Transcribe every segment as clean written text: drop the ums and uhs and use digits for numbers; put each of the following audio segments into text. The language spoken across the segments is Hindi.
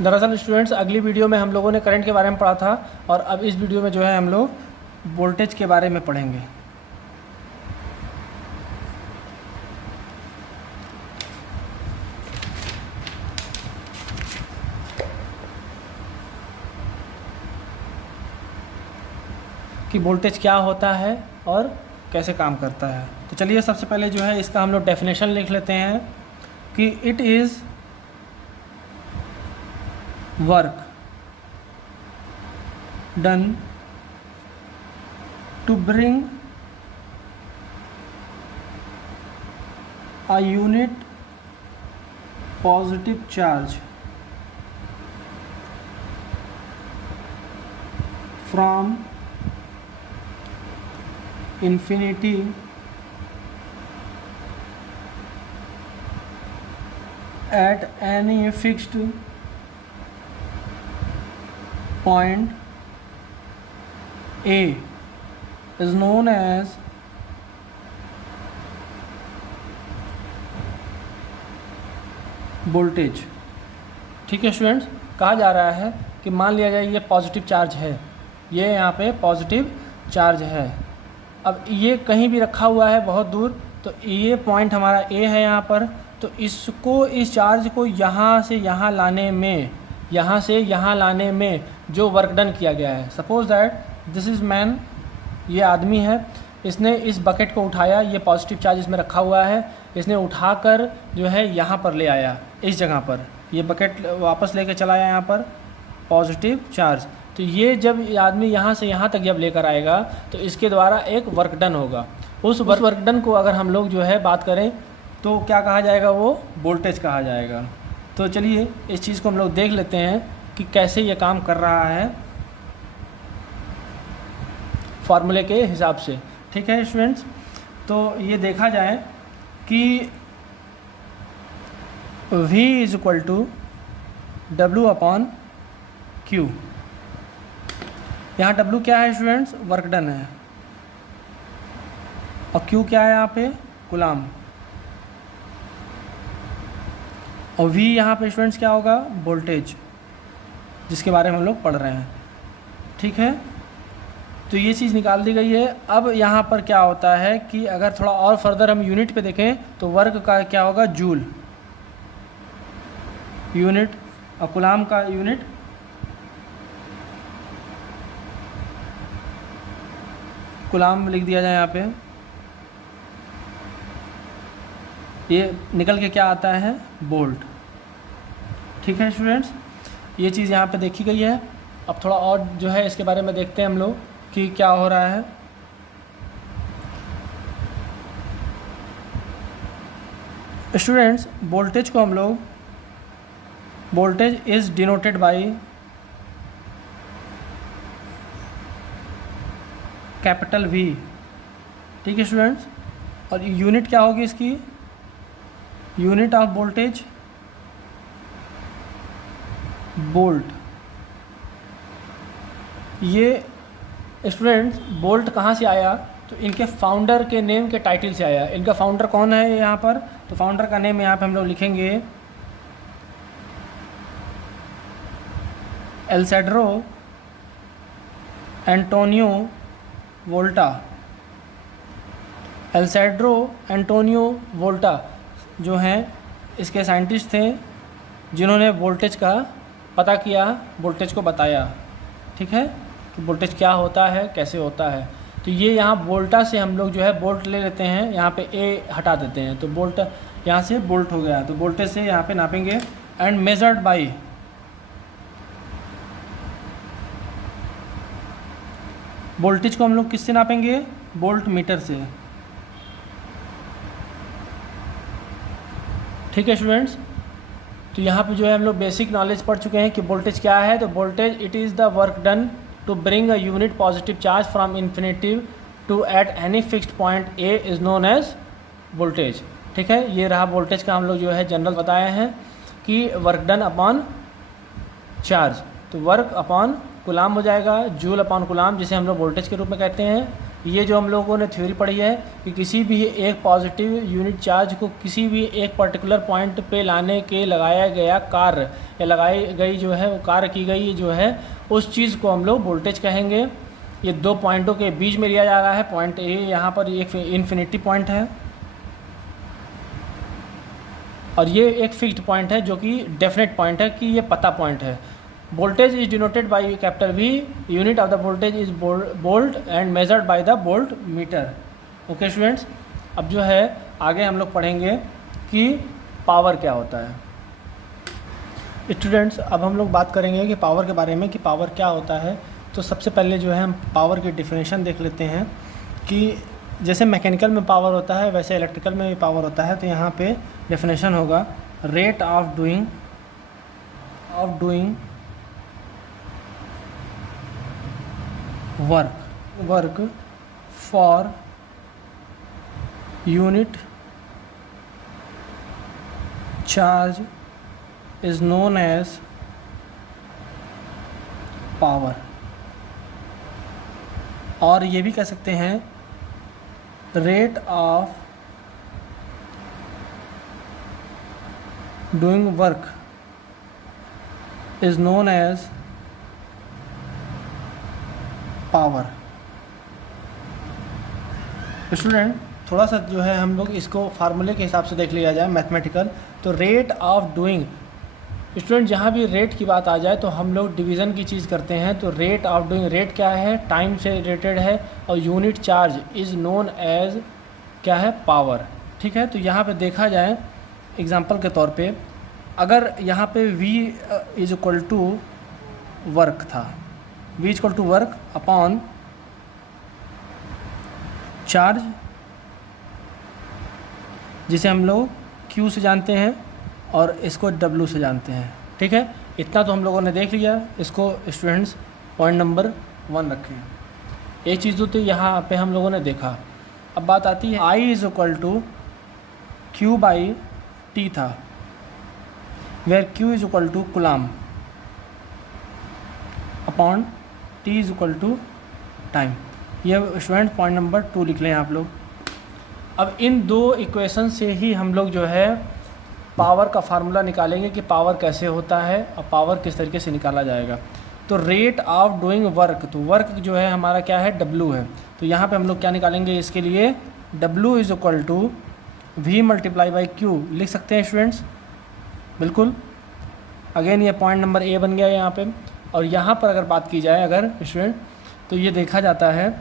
दरअसल स्टूडेंट्स अगली वीडियो में हम लोगों ने करंट के बारे में पढ़ा था और अब इस वीडियो में जो है हम लोग वोल्टेज के बारे में पढ़ेंगे। कि वोल्टेज क्या होता है और कैसे काम करता है। तो चलिए सबसे पहले जो है इसका हम लोग डेफिनेशन लिख लेते हैं कि it is work done to bring a unit positive charge from infinity at any fixed point A is known as voltage. ठीक है स्टूडेंट्स, कहा जा रहा है कि मान लिया जाए ये पॉजिटिव चार्ज है, ये यहाँ पे पॉजिटिव चार्ज है। अब ये कहीं भी रखा हुआ है बहुत दूर, तो ये पॉइंट हमारा ए है यहाँ पर, तो इसको इस चार्ज को यहाँ से यहाँ लाने में, यहाँ से यहाँ लाने में जो वर्क डन किया गया है, suppose that this is man, ये आदमी है, इसने इस बकेट को उठाया, ये पॉजिटिव चार्ज इसमें रखा हुआ है, इसने उठाकर जो है यहाँ पर ले आया, इस जगह पर ये बकेट वापस लेके चला आया यहाँ पर पॉजिटिव चार्ज। तो ये जब आदमी यहाँ से यहाँ तक जब लेकर आएगा तो इसके द्वारा एक वर्क डन होगा। उस वर्क डन को अगर हम लोग जो है बात करें तो क्या कहा जाएगा, वो वोल्टेज कहा जाएगा। तो चलिए इस चीज़ को हम लोग देख लेते हैं कि कैसे ये काम कर रहा है फार्मूले के हिसाब से। ठीक है स्टूडेंट्स, तो ये देखा जाए कि V is equal to W upon Q। यहाँ W क्या है स्टूडेंट्स, वर्क डन है, और Q क्या है यहाँ पे, कूलाम, और V यहाँ पे स्टूडेंट्स क्या होगा, वोल्टेज, जिसके बारे में हम लोग पढ़ रहे हैं। ठीक है, तो ये चीज़ निकाल दी गई है। अब यहाँ पर क्या होता है कि अगर थोड़ा और फर्दर हम यूनिट पे देखें तो वर्क का क्या होगा, जूल, यूनिट, और कूलाम का यूनिट कूलाम लिख दिया जाए यहाँ पे। ये निकल के क्या आता है, वोल्ट। ठीक है स्टूडेंट्स, ये चीज़ यहाँ पे देखी गई है। अब थोड़ा और जो है इसके बारे में देखते हैं हम लोग कि क्या हो रहा है। स्टूडेंट्स, वोल्टेज को हम लोग, voltage is denoted by capital V। ठीक है स्टूडेंट्स, और यूनिट क्या होगी इसकी, यूनिट ऑफ वोल्टेज वोल्ट। ये स्टूडेंट्स वोल्ट कहाँ से आया, तो इनके फाउंडर के नेम के टाइटल से आया। इनका फाउंडर कौन है यहाँ पर, तो फाउंडर का नेम यहाँ पे हम लोग लिखेंगे एल्सेड्रो एंटोनियो वोल्टा। एल्सेड्रो एंटोनियो वोल्टा जो हैं इसके साइंटिस्ट थे जिन्होंने वोल्टेज का पता किया, वोल्टेज को बताया। ठीक है, कि वोल्टेज क्या होता है, कैसे होता है। तो ये यहाँ वोल्टा से हम लोग जो है वोल्ट ले लेते हैं, यहाँ पे ए हटा देते हैं, तो वोल्ट यहाँ से वोल्ट हो गया। तो वोल्टेज से यहाँ पे नापेंगे, एंड मेजर्ड बाई वोल्टेज को हम लोग किससे नापेंगे, वोल्ट मीटर से। ठीक है स्टूडेंट्स, तो यहाँ पे जो है हम लोग बेसिक नॉलेज पढ़ चुके हैं कि वोल्टेज क्या है। तो voltage, it is the work done to bring a unit positive charge from infinity to at any fixed point A is known as voltage. ठीक है, ये रहा वोल्टेज का हम लोग जो है जनरल बताए हैं कि वर्क डन अपॉन चार्ज। तो वर्क अपॉन कूलाम हो जाएगा, जूल अपॉन कूलाम, जिसे हम लोग वोल्टेज के रूप में कहते हैं। ये जो हम लोगों ने थ्योरी पढ़ी है कि किसी भी एक पॉजिटिव यूनिट चार्ज को किसी भी एक पर्टिकुलर पॉइंट पे लाने के लगाया गया कार्य या लगाई गई जो है वो कार्य की गई जो है उस चीज़ को हम लोग वोल्टेज कहेंगे। ये दो पॉइंटों के बीच में लिया जा रहा है। पॉइंट ए यहाँ पर एक इन्फिनिटी पॉइंट है और ये एक फिक्स्ड पॉइंट है जो कि डेफिनेट पॉइंट है कि ये पता पॉइंट है। Voltage is denoted by capital V, unit of the voltage is volt and measured by the volt meter. Okay students, अब जो है आगे हम लोग पढ़ेंगे कि पावर क्या होता है। स्टूडेंट्स, अब हम लोग बात करेंगे कि पावर के बारे में कि पावर क्या होता है। तो सबसे पहले जो है हम पावर की डेफिनेशन देख लेते हैं कि जैसे मैकेनिकल में पावर होता है वैसे इलेक्ट्रिकल में भी पावर होता है। तो यहाँ पे डेफिनेशन होगा rate of doing work for unit charge is known as power, और ये भी कह सकते हैं rate of doing work is known as power. Student, थोड़ा सा जो है हम लोग इसको फार्मूले के हिसाब से देख लिया जाए मैथमेटिकल। तो रेट ऑफ डूइंग, स्टूडेंट जहाँ भी रेट की बात आ जाए तो हम लोग डिवीज़न की चीज़ करते हैं। तो रेट ऑफ डूइंग, रेट क्या है, टाइम से रिलेटेड है, और unit charge is known as क्या है, पावर। ठीक है, तो यहाँ पे देखा जाए एग्जांपल के तौर पे, अगर यहाँ पे V is equal to work था, V is equal to work upon charge, जिसे हम लोग Q से जानते हैं और इसको W से जानते हैं। ठीक है, इतना तो हम लोगों ने देख लिया। इसको स्टूडेंट्स पॉइंट नंबर 1 रखें। एक चीज़ तो यहाँ पे हम लोगों ने देखा। अब बात आती है I is equal to Q by T था, where Q is equal to coulomb upon T is equal to time. ये स्टूडेंट पॉइंट नंबर 2 लिख लें आप लोग। अब इन दो इक्वेशन से ही हम लोग जो है पावर का फार्मूला निकालेंगे कि पावर कैसे होता है और पावर किस तरीके से निकाला जाएगा। तो रेट ऑफ डूइंग वर्क, तो वर्क जो है हमारा क्या है, W है। तो यहाँ पे हम लोग क्या निकालेंगे इसके लिए, W is equal to V multiply by Q लिख सकते हैं स्टूडेंट्स, बिल्कुल। अगेन ये पॉइंट नंबर A बन गया यहाँ पे। और यहाँ पर अगर बात की जाए अगर स्टूडेंट, तो ये देखा जाता है,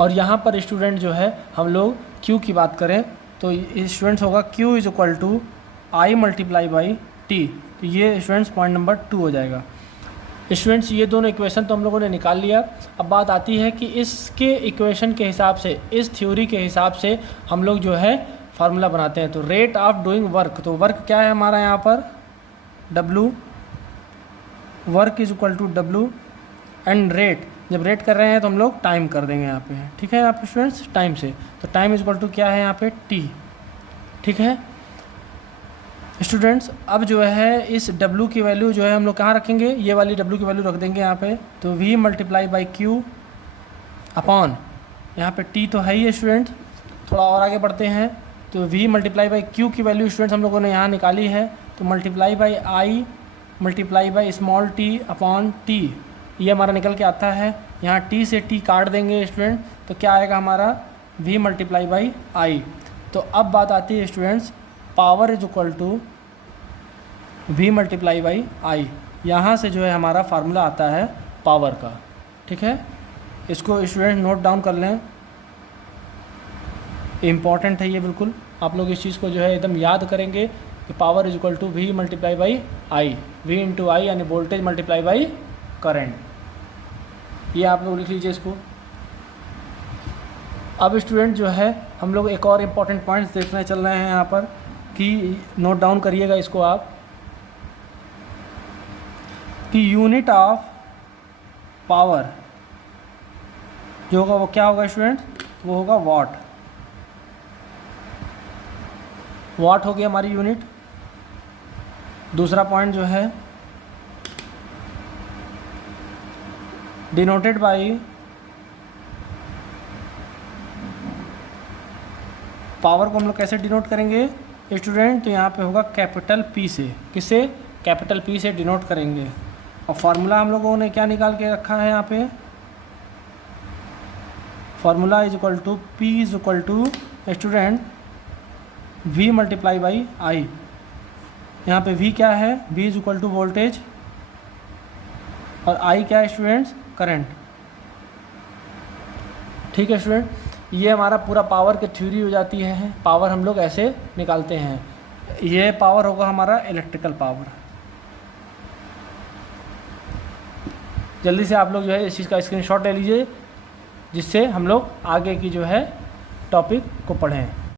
और यहाँ पर स्टूडेंट जो है हम लोग Q की बात करें तो स्टूडेंट्स होगा Q is equal to I multiply by T। तो ये स्टूडेंट्स पॉइंट नंबर 2 हो जाएगा। स्टूडेंट्स ये दोनों इक्वेशन तो हम लोगों ने निकाल लिया। अब बात आती है कि इसके इक्वेशन के हिसाब से, इस थ्योरी के हिसाब से हम लोग जो है फार्मूला बनाते हैं। तो रेट ऑफ डूइंग वर्क, तो वर्क क्या है हमारा यहाँ पर, W, work is equal to W and rate, जब रेट कर रहे हैं तो हम लोग टाइम कर देंगे यहाँ पे। ठीक है यहाँ पे स्टूडेंट्स, टाइम से, तो टाइम इज इक्वल टू क्या है यहाँ पे, T। ठीक है स्टूडेंट्स, अब जो है इस W की वैल्यू जो है हम लोग कहाँ रखेंगे, ये वाली W की वैल्यू रख देंगे यहाँ पे। तो V multiply by Q upon, यहाँ पे T तो है ही स्टूडेंट। थोड़ा और आगे बढ़ते हैं, तो V मल्टीप्लाई बाई Q की वैल्यू स्टूडेंट्स हम लोगों ने यहाँ निकाली है। तो multiply by I multiply by small t upon T, ये हमारा निकल के आता है। यहाँ T से T काट देंगे स्टूडेंट, तो क्या आएगा हमारा, V मल्टीप्लाई बाई I। तो अब बात आती है students, power is equal to V multiply by I। यहाँ से जो है हमारा फार्मूला आता है पावर का। ठीक है, इसको स्टूडेंट नोट डाउन कर लें, इम्पॉर्टेंट है ये बिल्कुल। आप लोग इस चीज़ को जो है एकदम याद करेंगे कि power is equal to V multiply by I, V into I यानी वोल्टेज मल्टीप्लाई बाई करंट। ये आप लोग लिख लीजिए इसको। अब स्टूडेंट जो है हम लोग एक और इम्पॉर्टेंट पॉइंट्स देखने चल रहे हैं यहाँ पर, कि नोट डाउन करिएगा इसको आप, कि यूनिट ऑफ पावर जो होगा वो क्या होगा स्टूडेंट, वो होगा वाट। वाट हो गई हमारी यूनिट। दूसरा पॉइंट जो है डिनोटेड बाय पावर को हम लोग कैसे डिनोट करेंगे स्टूडेंट? तो यहाँ पे होगा कैपिटल P से। किससे? कैपिटल P से डिनोट करेंगे। और फार्मूला हम लोगों ने क्या निकाल के रखा है यहाँ पे? Formula is equal to P is equal to student V multiply by I। यहाँ पे V क्या है? V is equal to voltage और I क्या है स्टूडेंट्स? करंट। ठीक है स्टूडेंट, ये हमारा पूरा पावर की थ्योरी हो जाती है। पावर हम लोग ऐसे निकालते हैं। ये पावर होगा हमारा इलेक्ट्रिकल पावर। जल्दी से आप लोग जो है इस चीज़ का स्क्रीनशॉट ले लीजिए, जिससे हम लोग आगे की जो है टॉपिक को पढ़ें।